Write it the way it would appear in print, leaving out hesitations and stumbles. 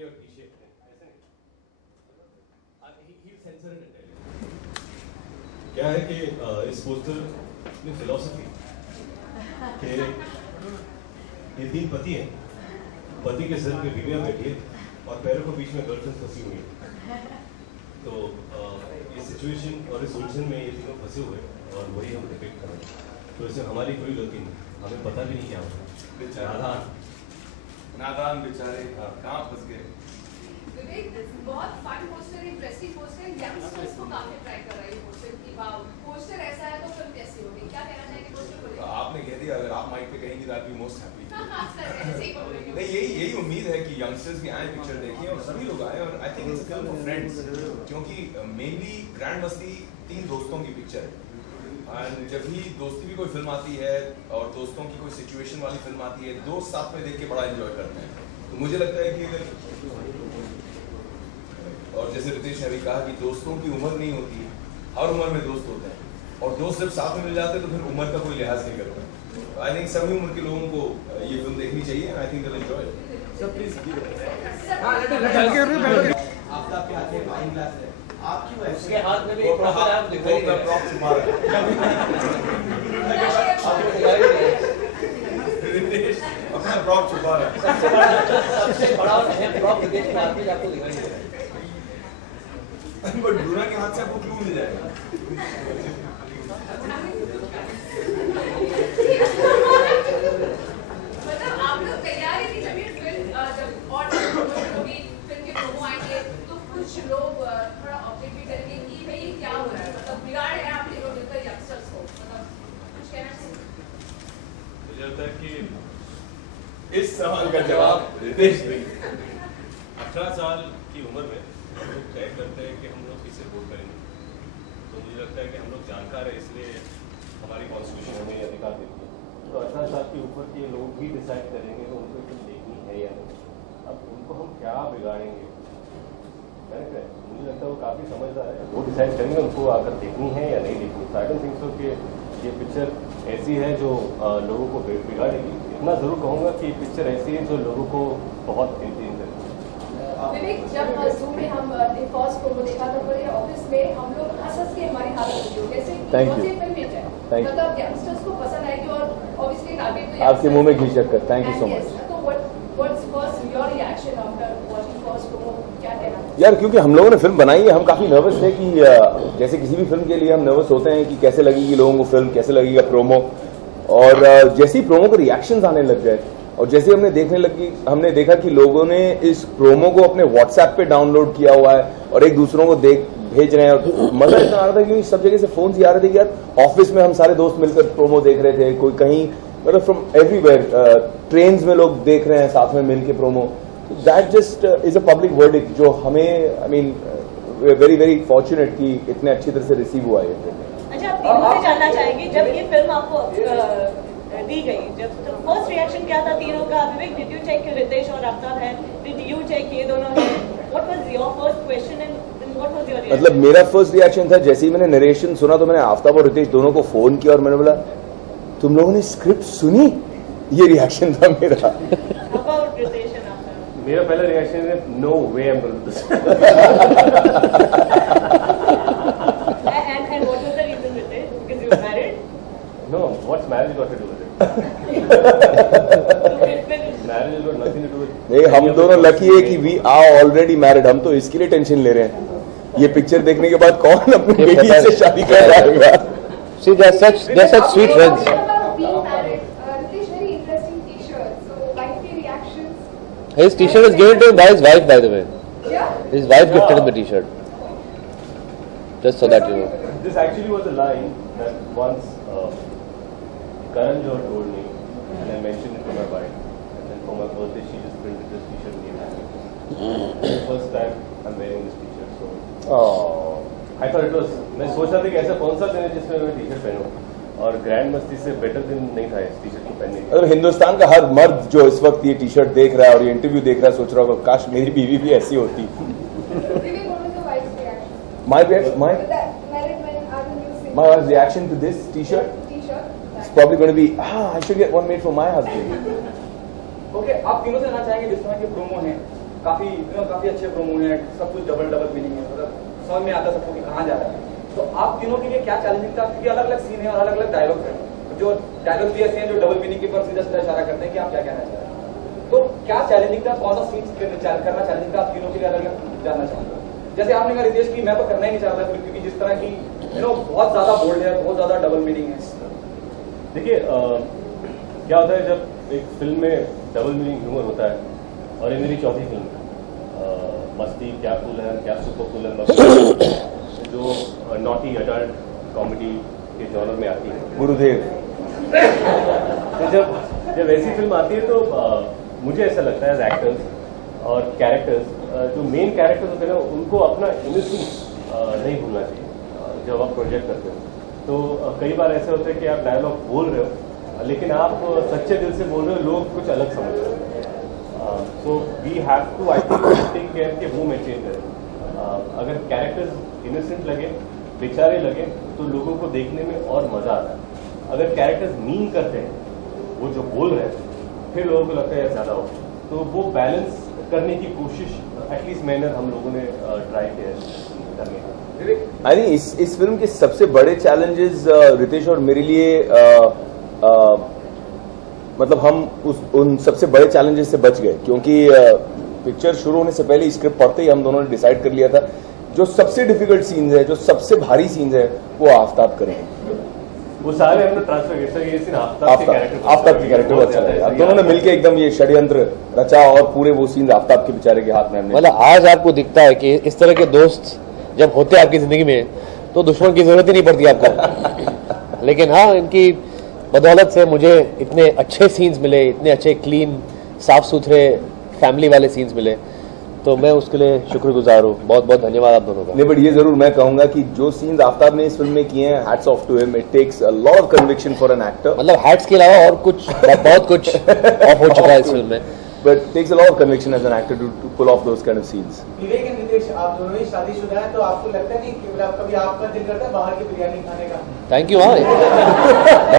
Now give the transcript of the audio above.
आगे और पीछे ऐसे नहीं, he'll censor it entirely. क्या है कि इस पोस्टर में फिलॉसफी कि ये 3 पति हैं, पति के सिर पे बीवियां बैठी है और पैरों के बीच में गर्लफ्रेंड फंसी हुई है। तो ये सिचुएशन और इस उलझन में ये तीनों फंसे हुए और वही हम डिपिक्ट कर रहे हैं। तो इसमें हमारी कोई गलती नहीं, हमें पता भी नहीं क्या होता। नादान बेचारे कहाँ फंस गए। बहुत fun poster, interesting poster, youngsters को काफी ट्राई कर रहा है पोस्टर की। पोस्टर ऐसा है तो फिल्म कैसी होगी, क्या कहना चाहेंगे पोस्टर को? आपने कह दिया, अगर आप माइक पे कहेंगे तो आप भी मोस्ट हैप्पी। नहीं, यही उम्मीद है कि यंगस्टर्स भी आए, पिक्चर देखें और सभी लोग आए। और I think it's a film for friends, क्योंकि मेनली ग्रैंड मस्ती 3 दोस्तों की पिक्चर है। और जब भी दोस्ती भी कोई फिल्म आती है और दोस्तों की कोई सिचुएशन वाली फिल्म आती है, दोस्त साथ में देख के बड़ा एंजॉय करते हैं। तो मुझे लगता है कि और जैसे रितेश ने अभी कहा कि दोस्तों की उम्र नहीं होती, हर उम्र में दोस्त होते हैं और दोस्त जब साथ में मिल जाते हैं तो फिर उम्र का कोई लिहाज नहीं करता। आई थिंक सभी उम्र के लोगों को ये फिल्म देखनी चाहिए। I think they'll enjoy it. Sir please आपके हाथ में वाइन ग्लास है, आपकी उसके हाथ में भी एक प्रॉपर आप दिखाई दे रहा है। रितेश अपना प्रॉप छुपा रहा है। सबसे बड़ा है प्रॉप रितेश के हाथ में आपको दिखाई दे रहा है। बट डूरा के हाथ से आपको क्यों मिल जाएगा? मतलब आप लोग तैयार है कि जब ये फिल्म जब और होगी, फिल्म के प्रोमो आएंगे तो कुछ लोग थोड़ा ऑब्जेक्ट भी करेंगे कि भाई क्या हो रहा है, मतलब बिगाड़ रहे हैं आप लोग मिलकर यंगस्टर्स को, मतलब कुछ कहना चाहिए? मुझे लगता है कि इस सवाल का जवाब रितेश देंगे। 18 साल की उम्र में हम लोग तय करते हैं कि हम लोग किसे वोट करेंगे। तो मुझे लगता है कि हम लोग जानकार है, इसलिए हमारी कॉन्स्टिट्यूशन हमें ये अधिकार देती है। तो 18 साल के ऊपर के लोग भी डिसाइड करेंगे कि उनको फिल्म देखनी है या नहीं। अब उनको हम क्या बिगाड़ेंगे, करेक्ट है? मुझे लगता है वो काफ़ी समझदार है, वो डिसाइड करेंगे उनको आकर देखनी है या नहीं देखनी। तो आई डोंट थिंक सो कि ये पिक्चर ऐसी है जो लोगों को बिगाड़ेगी। इतना ज़रूर कहूँगा कि पिक्चर ऐसी है जो लोगों को बहुत एंटरटेन करेगी। विवेक, जब जूम में हम फर्स्ट प्रोमो देखा था पूरे ऑफिस में, हम लोग हंस के हमारी हालत होती है जैसे फिल्म हिट है, मतलब यंगस्टर्स को पसंद आएगी और ऑब्वियसली टारगेट तो आपके मुंह में घी शक्कर। Thank you so much. तो what's first your reaction after watching first promo, क्या कहना यार, क्योंकि हम लोगों ने फिल्म बनाई है, हम काफी नर्वस थे कि जैसे किसी भी फिल्म के लिए हम नर्वस होते हैं कि कैसे लगेगी लोगों को फिल्म, कैसे लगेगा प्रोमो। और जैसे ही प्रोमो के रिएक्शंस आने लग गए और जैसे हमने देखा कि लोगों ने इस प्रोमो को अपने व्हाट्सएप पे डाउनलोड किया हुआ है और एक दूसरों को भेज रहे हैं। और मजा इतना आ रहा था कि सब जगह से फोन ही आ रहे थे कि यार ऑफिस में हम सारे दोस्त मिलकर प्रोमो देख रहे थे, कोई कहीं, मतलब फ्रॉम एवरीवेयर, ट्रेन्स में लोग देख रहे हैं साथ में मिलकर promo. That just is a public verdict जो हमें, I mean, very very fortunate कि इतने अच्छी तरह से रिसीव हुआ है। अच्छा, आप तीनों से जानना चाहेंगे, जब ये फिल्म आपको दी गई, जब तो फर्स्ट रिएक्शन क्या था तीनों का? विवेक, डिड यू चेक रितेश और आफ्ताब है, डिड यू चेक ये दोनों है? What was your first question and what was your reaction? मतलब मेरा फर्स्ट रिएक्शन था, जैसे ही मैंने नरेशन सुना तो मैंने आफ्ताब और रितेश दोनों को फोन किया और मैंने बोला, तुम लोगों ने स्क्रिप्ट सुनी? ये रिएक्शन था मेरा। अबाउट रितेश एंड आफ्ताब, मेरा पहला रिएक्शन है no way I am going to this. And what was the reason, Ritesh? Because you were married? No, what's marriage got to do with it? Marriage has got nothing to do with it. नहीं, हम दोनों lucky है कि we are already married. हम तो इसके लिए tension ले रहे हैं, ये पिक्चर देखने के बाद कौन अपनी बेटी से शादी कर जाएगा। See, they're such sweet friends. His T-shirt was given to him by his wife, by the way. His wife gifted him the T-shirt. Just so that you know. This actually was a line that once Karan Johar told me, and I mentioned it to my wife. And then for my birthday, she just printed this T-shirt and gave it to me. First time I'm wearing this T-shirt, so I thought it was. मैं सोच रहा था कि ऐसा कौन सा दिन है जिसमें मैं T-shirt पहनूं, और ग्रैंड मस्ती से बेटर दिन नहीं था इस T-shirt को पहनने के। अगर हिंदुस्तान का हर मर्द जो इस वक्त ये T-shirt देख रहा है और ये इंटरव्यू देख रहा है, सोच रहा होगा काश मेरी बीवी भी ऐसी होती। My wife's reaction to this T-shirt is probably going to be, I should get one made for my husband. Okay, आप तीनों से जानना चाहेंगे जिस तरह के प्रोमो हैं, काफी अच्छे प्रोमो हैं, सब कुछ डबल मीनिंग है, मतलब समझ में आता सबको कि कहाँ जा रहा है। तो आप तीनों के लिए क्या चैलेंजिंग था, क्योंकि अलग अलग सीन है और अलग अलग डायलॉग है, जो डायलॉग भी ऐसे हैं जो डबल मीनिंग के पर सीधा सीधा इशारा करते हैं कि आप क्या कहना चाह रहे हैं। तो क्या चैलेंजिंग था, कौन सा सीन करना चैलेंजिंग था, आप तीनों के लिए अलग अलग जानना चाहूंगा। जैसे आपने कहा रितेश की मैं तो करना ही नहीं चाहता फिल्म, क्योंकि जिस तरह की बहुत ज्यादा बोल्ड है, बहुत ज्यादा डबल मीनिंग है। देखिए क्या होता है जब एक फिल्म में डबल मीनिंग ह्यूमर होता है, और ये मेरी चौथी फिल्म है। मस्ती क्या कूल है क्या सुपर कूल है, जो नॉटी अडल्ट कॉमेडी के जॉनर में आती है। गुरुदेव। तो जब ऐसी फिल्म आती है तो मुझे ऐसा लगता है एज एक्टर्स और कैरेक्टर्स, जो मेन कैरेक्टर्स होते हैं ना, उनको अपना इनोसेंस नहीं भूलना चाहिए जब आप प्रोजेक्ट करते हो। तो कई बार ऐसे होता है कि आप डायलॉग बोल रहे हो लेकिन आप सच्चे दिल से बोल रहे हो, लोग कुछ अलग समझ रहे हो। So we have to I think take care कि वो मेंटेन करें। अगर कैरेक्टर्स इनोसेंट लगे, बेचारे लगे, तो लोगों को देखने में और मजा आता है। अगर कैरेक्टर्स मीन करते हैं, वो जो बोल रहे हैं, फिर लोगों को लगता है यार ज्यादा हो, तो वो बैलेंस करने की कोशिश एटलीस्ट मैंने हम लोगों ने ट्राई किया करने का। आई थिंक इस फिल्म के सबसे बड़े चैलेंजेस रितेश और मेरे लिए मतलब हम उन सबसे बड़े चैलेंजेस से बच गए, क्योंकि पिक्चर शुरू होने से पहले स्क्रिप्ट पढ़ते ही हम दोनों ने डिसाइड कर लिया था जो सबसे डिफिकल्ट सीन्स है, जो सबसे भारी सीन्स है, वो आफ्ताब करेंगे। वो सारे हमने ट्रांसफर किया सर, ये सीन आफ्ताब के कैरेक्टर को अच्छा लगा। दोनों ने मिलकर एकदम ये षड्यंत्र रचा और पूरे वो सीन आफ्ताब के बेचारे के हाथ में हमने। मतलब आज आपको दिखता है कि इस तरह के दोस्त जब होते हैं आपकी जिंदगी में तो दुश्मन की जरूरत ही नहीं पड़ती आपको। लेकिन हाँ, इनकी बदौलत से मुझे इतने अच्छे सीन्स मिले, इतने अच्छे क्लीन साफ सुथरे फैमिली वाले सीन्स मिले, तो मैं उसके लिए शुक्रगुजार हूँ। बहुत बहुत धन्यवाद आप दोनों का। नहीं, बट ये जरूर मैं कहूंगा कि जो सीन्स आफ्ताब ने इस फिल्म में किए हैं, hats off to him. It takes a lot of conviction for an actor. मतलब हैट्स के अलावा और कुछ बहुत कुछ ऑफ हो चुका है इस फिल्म में, but it takes a lot of conviction as an actor to pull off those kind of scenes. Vivek and Ritesh, आप दोनों ही शादीशुदा हैं, तो आपको लगता है कि कभी आपका दिल करता है बाहर की बिरयानी खाने का? Thank you. हाँ